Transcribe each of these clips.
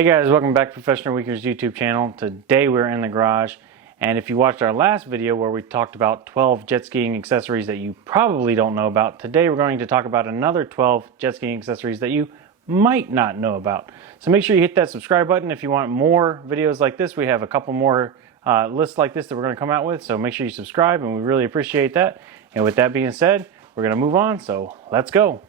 Hey guys, welcome back to Professional Weekers YouTube channel. Today we're in the garage, and if you watched our last video where we talked about 12 jet skiing accessories that you probably don't know about, today we're going to talk about another 12 jet skiing accessories that you might not know about. So make sure you hit that subscribe button if you want more videos like this. We have a couple more lists like this that we're going to come out with, so make sure you subscribe, and we really appreciate that. And with that being said, we're going to move on, so let's go.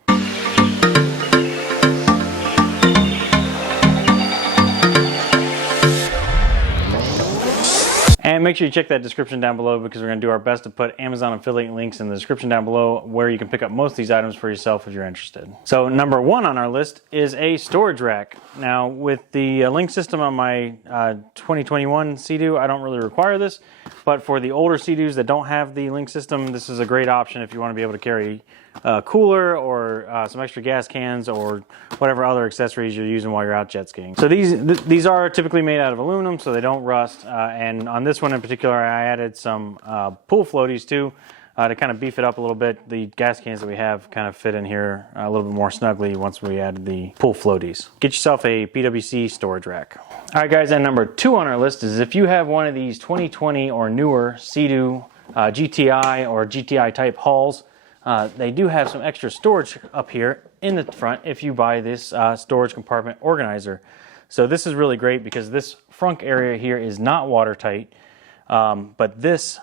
And make sure you check that description down below, because we're going to do our best to put Amazon affiliate links in the description down below where you can pick up most of these items for yourself if you're interested. So number one on our list is a storage rack. Now with the link system on my 2021 Sea-Doo, I don't really require this, but for the older Sea-Doos that don't have the link system, this is a great option if you want to be able to carry a cooler or some extra gas cans or whatever other accessories you're using while you're out jet skiing. So these are typically made out of aluminum, so they don't rust. And on this one in particular, I added some pool floaties too to kind of beef it up a little bit. The gas cans that we have kind of fit in here a little bit more snugly once we added the pool floaties. Get yourself a PWC storage rack. All right guys, and number two on our list is if you have one of these 2020 or newer Sea-Doo GTI or GTI type hulls, they do have some extra storage up here in the front if you buy this storage compartment organizer. So this is really great because this front area here is not watertight, but this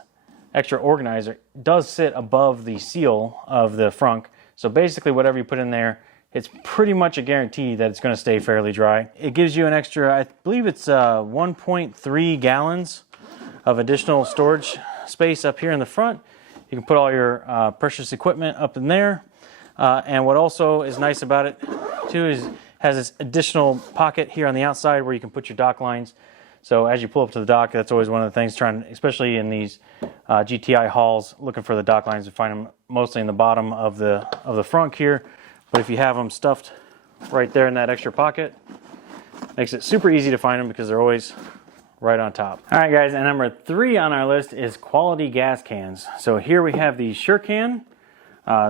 extra organizer does sit above the seal of the frunk. So basically whatever you put in there, it's pretty much a guarantee that it's going to stay fairly dry. It gives you an extra, I believe it's 1.3 gallons of additional storage space up here in the front. You can put all your precious equipment up in there. And what also is nice about it too is it has this additional pocket here on the outside where you can put your dock lines. So as you pull up to the dock, that's always one of the things, especially in these GTI hulls, looking for the dock lines. You find them mostly in the bottom of the frunk here. But if you have them stuffed right there in that extra pocket, makes it super easy to find them because they're always right on top. All right guys, and number three on our list is quality gas cans. So here we have the SureCan.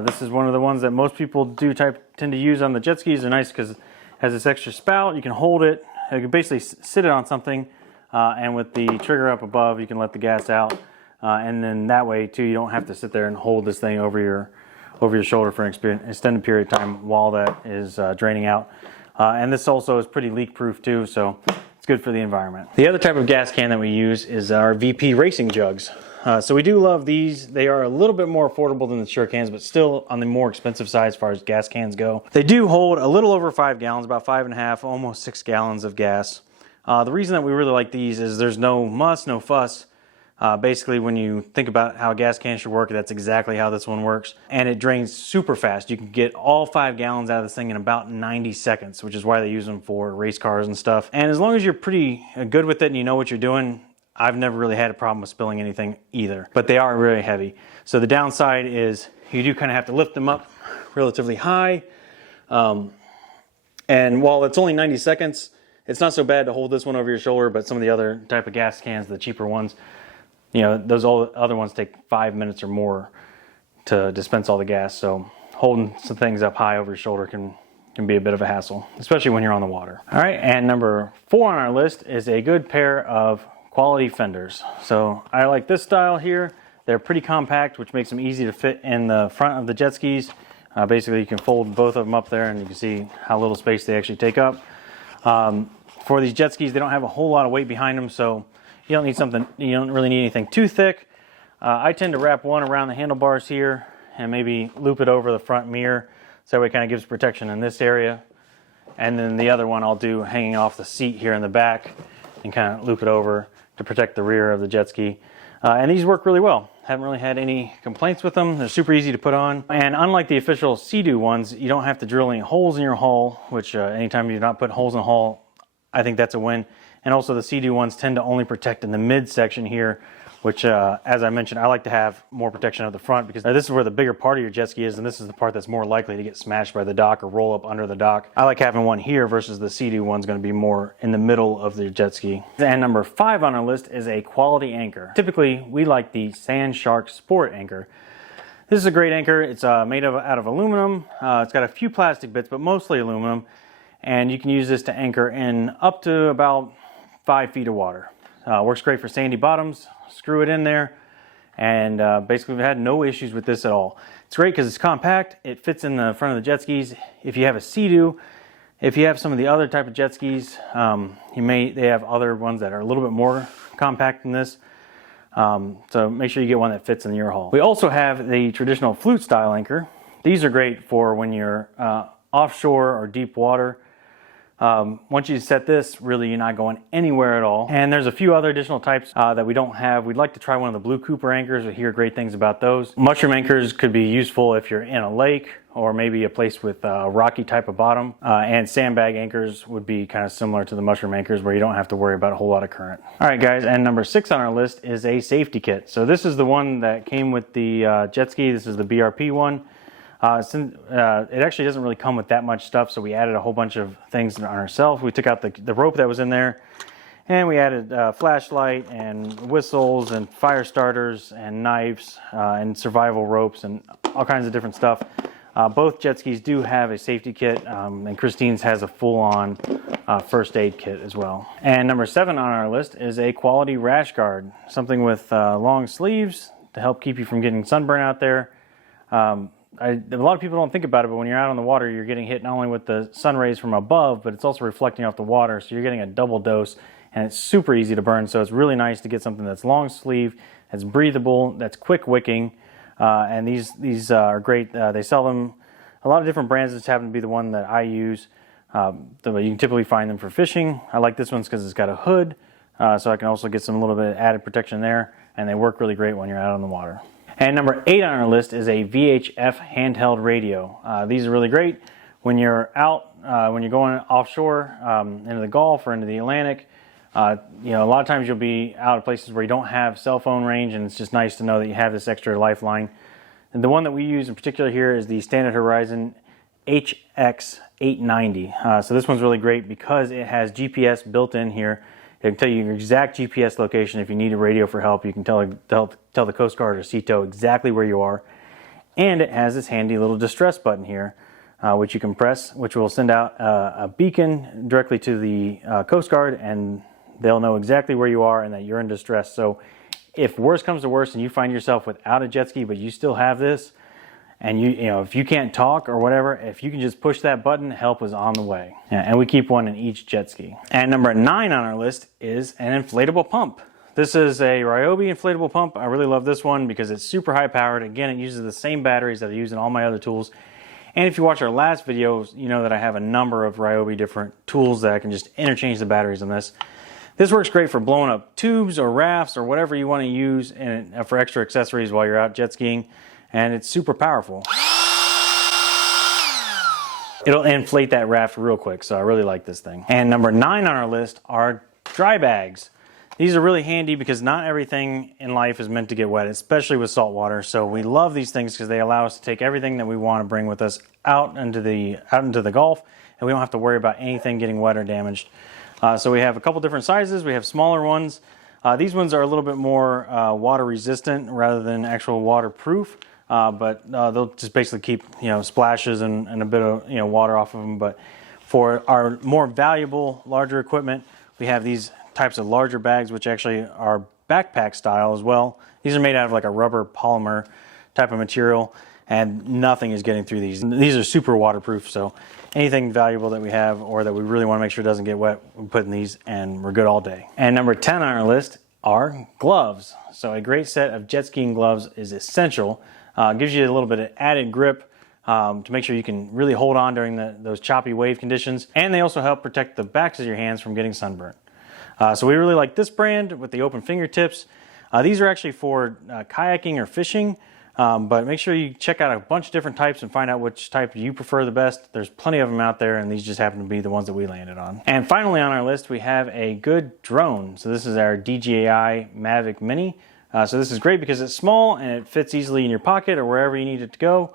This is one of the ones that most people tend to use on the jet skis. They're nice because it has this extra spout. You can hold it. You can basically sit it on something, and with the trigger up above, you can let the gas out. And then that way too, you don't have to sit there and hold this thing over your shoulder for an extended period of time while that is draining out. And this also is pretty leak proof too, so it's good for the environment. The other type of gas can that we use is our VP racing jugs. So we do love these. They are a little bit more affordable than the SureCans, but still on the more expensive side as far as gas cans go. They do hold a little over 5 gallons, about 5.5, almost 6 gallons of gas. The reason that we really like these is there's no muss, no fuss. Basically, when you think about how a gas can should work, that's exactly how this one works. And it drains super fast. You can get all 5 gallons out of this thing in about 90 seconds, which is why they use them for race cars and stuff. And as long as you're pretty good with it and you know what you're doing, I've never really had a problem with spilling anything either. But they are really heavy. So the downside is you do kind of have to lift them up relatively high. And while it's only 90 seconds, it's not so bad to hold this one over your shoulder, but some of the other type of gas cans, the cheaper ones, you know, those other ones take 5 minutes or more to dispense all the gas. So holding some things up high over your shoulder can be a bit of a hassle, especially when you're on the water. All right, and number 4 on our list is a good pair of quality fenders. So I like this style here. They're pretty compact, which makes them easy to fit in the front of the jet skis. Basically, you can fold both of them up there and you can see how little space they actually take up. For these jet skis, they don't have a whole lot of weight behind them, so you don't really need anything too thick. I tend to wrap one around the handlebars here and maybe loop it over the front mirror, so it kind of gives protection in this area. And then the other one I'll do hanging off the seat here in the back and kind of loop it over to protect the rear of the jet ski. And these work really well. Haven't really had any complaints with them. They're super easy to put on. And unlike the official Sea-Doo ones, you don't have to drill any holes in your hull, which anytime you do not put holes in the hull, I think that's a win. And also the Sea-Doo ones tend to only protect in the midsection here, which as I mentioned, I like to have more protection at the front because this is where the bigger part of your jet ski is, and this is the part that's more likely to get smashed by the dock or roll up under the dock. I like having one here versus the Sea-Doo one's going to be more in the middle of the jet ski. And number 5 on our list is a quality anchor. Typically, we like the Sandshark Sport anchor. This is a great anchor. It's made out of aluminum. It's got a few plastic bits, but mostly aluminum. and you can use this to anchor in up to about 5 feet of water. Works great for sandy bottoms. Screw it in there, and basically we've had no issues with this at all. It's great because it's compact. It fits in the front of the jet skis. If you have a Sea-Doo, if you have some of the other type of jet skis, they have other ones that are a little bit more compact than this. So make sure you get one that fits in your hull. We also have the traditional flute style anchor. These are great for when you're offshore or deep water. Once you set this, really you're not going anywhere at all. And there's a few other additional types that we don't have. We'd like to try one of the Blue Cooper anchors. We hear great things about those. Mushroom anchors could be useful if you're in a lake or maybe a place with a rocky type of bottom. And sandbag anchors would be kind of similar to the mushroom anchors where you don't have to worry about a whole lot of current. All right, guys, and number 6 on our list is a safety kit. So this is the one that came with the jet ski. This is the BRP one. It actually doesn't really come with that much stuff, so we added a whole bunch of things on ourselves. We took out the rope that was in there, and we added flashlight and whistles and fire starters and knives and survival ropes and all kinds of different stuff. Both jet skis do have a safety kit, and Christine's has a full-on first aid kit as well. And number 7 on our list is a quality rash guard, something with long sleeves to help keep you from getting sunburn out there. A lot of people don't think about it, but when you're out on the water, you're getting hit not only with the sun rays from above, but it's also reflecting off the water, so you're getting a double dose, and it's super easy to burn. So it's really nice to get something that's long sleeve, that's breathable, that's quick wicking, and these are great. They sell them a lot of different brands. This happen to be the one that I use. You can typically find them for fishing. I like this one because it's got a hood, so I can also get some little bit of added protection there, and they work really great when you're out on the water. And number 8 on our list is a VHF handheld radio. These are really great when you're out, when you're going offshore into the Gulf or into the Atlantic. A lot of times you'll be out of places where you don't have cell phone range, and it's just nice to know that you have this extra lifeline. And the one that we use in particular here is the Standard Horizon HX890. So this one's really great because it has GPS built in here. It can tell you your exact GPS location. If you need a radio for help, you can tell the Coast Guard or SETO exactly where you are. And it has this handy little distress button here, which you can press, which will send out a beacon directly to the Coast Guard, and they'll know exactly where you are and that you're in distress. So if worse comes to worse and you find yourself without a jet ski, but you still have this, and if you can't talk or whatever, if you can just push that button, help is on the way. Yeah, and we keep one in each jet ski. And number 9 on our list is an inflatable pump. This is a Ryobi inflatable pump. I really love this one because it's super high powered. Again, it uses the same batteries that I use in all my other tools. And if you watch our last videos, you know that I have a number of Ryobi different tools that I can just interchange the batteries on this. This works great for blowing up tubes or rafts or whatever you want to use for extra accessories while you're out jet skiing. And it's super powerful. It'll inflate that raft real quick, so I really like this thing. And number 9 on our list are dry bags. These are really handy because not everything in life is meant to get wet, especially with salt water. So we love these things because they allow us to take everything that we want to bring with us out into the Gulf, and we don't have to worry about anything getting wet or damaged. So we have a couple different sizes. We have smaller ones. These ones are a little bit more water resistant rather than actual waterproof. But they'll just basically keep splashes and a bit of water off of them. But for our more valuable, larger equipment, we have these types of larger bags, which actually are backpack style as well. These are made out of like a rubber polymer type of material, and nothing is getting through these. These are super waterproof, so anything valuable that we have or that we really want to make sure doesn't get wet, we put in these, and we're good all day. And number 10 on our list are gloves. So a great set of jet skiing gloves is essential. Gives you a little bit of added grip to make sure you can really hold on during those choppy wave conditions. And they also help protect the backs of your hands from getting sunburned. So we really like this brand with the open fingertips. These are actually for kayaking or fishing, but make sure you check out a bunch of different types and find out which type you prefer the best. There's plenty of them out there, and these just happen to be the ones that we landed on. And finally on our list, we have a good drone. So this is our DJI Mavic Mini. So this is great because it's small and it fits easily in your pocket or wherever you need it to go.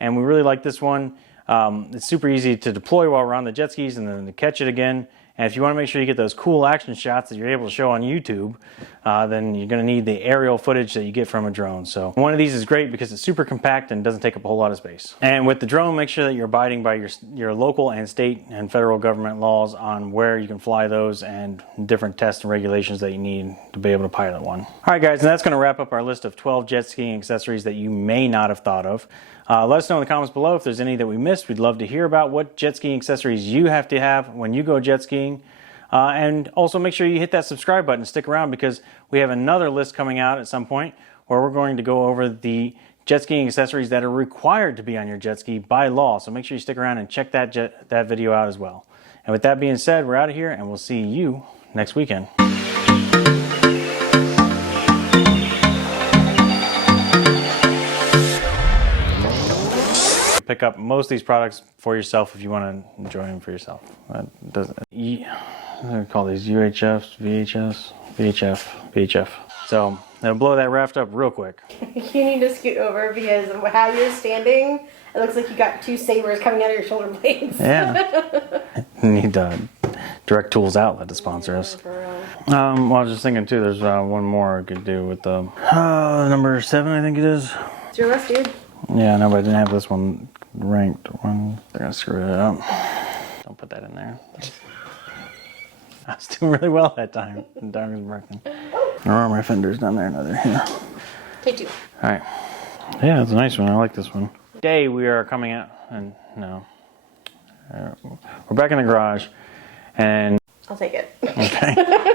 And we really like this one. It's super easy to deploy while we're on the jet skis and then to catch it again. And if you want to make sure you get those cool action shots that you're able to show on YouTube, then you're going to need the aerial footage that you get from a drone. So one of these is great because it's super compact and doesn't take up a whole lot of space. And with the drone, make sure that you're abiding by your local and state and federal government laws on where you can fly those and different tests and regulations that you need to be able to pilot one. All right, guys, and that's going to wrap up our list of 12 jet skiing accessories that you may not have thought of. Let us know in the comments below if there's any that we missed. We'd love to hear about what jet skiing accessories you have to have when you go jet skiing. And also make sure you hit that subscribe button and stick around because we have another list coming out at some point where we're going to go over the jet skiing accessories that are required to be on your jet ski by law. So make sure you stick around and check that video out as well. And with that being said, we're out of here and we'll see you next weekend. Pick up most of these products for yourself if you want to enjoy them for yourself. That doesn't. What do we call these? UHFs, VHS, VHF, VHF. So it'll blow that raft up real quick. You need to scoot over because of how you're standing. It looks like you got two sabers coming out of your shoulder blades. Yeah. Need Direct Tools Outlet to sponsor us. Well, I was just thinking too. There's one more I could do with the number 7, I think it is. It's your list, dude. Yeah, no, but I didn't have this one ranked. They're gonna screw it up. Don't put that in there. I was doing really well that time. The dog was barking. There are my fenders down there. Another here. Take 2. All right. Yeah, it's a nice one. I like this one. Today we are coming out, and no, we're back in the garage, and I'll take it. okay.